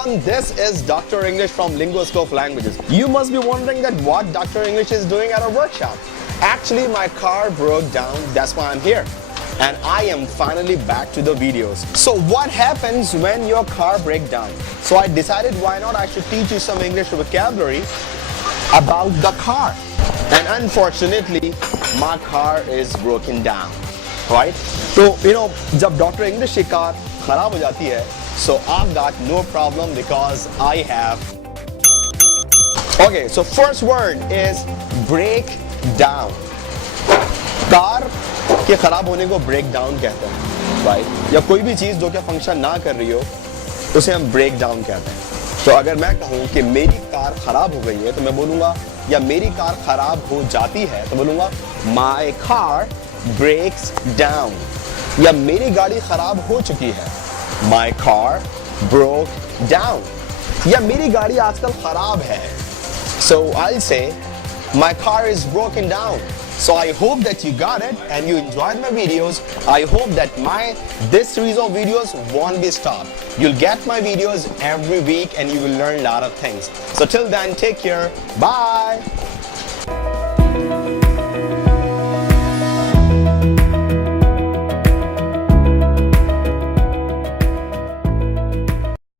everyone, this is Dr. English from Lingo Languages. You must be wondering that what Dr. English is doing at a workshop. Actually, my car broke down, that's why I'm here. And I am finally back to the videos. So what happens when your car breaks down? So I decided why not I should teach you some English vocabulary about the car. And unfortunately, my car is broken down. Right? So, जब Dr. English की car खराब हो जाती है, so I've got no problem because I have. Okay, so first word is break down. Car के खराब होने को break down कहते हैं, right? या कोई भी चीज़ जो क्या फंक्शन ना कर रही हो, उसे हम break down कहते हैं. तो अगर मैं कहूँ कि मेरी कार खराब हो गई है, तो मैं बोलूँगा या मेरी कार खराब हो जाती है, तो बोलूँगा my car breaks down. या मेरी गाड़ी खराब हो चुकी है, my car broke down. या मेरी गाड़ी आजकल खराब है, so I'll say my car is broken down. So I hope that you got it and you enjoyed my videos. I hope that this series of videos won't be stopped. You'll get my videos every week and you will learn a lot of things. So till then, take care. Bye.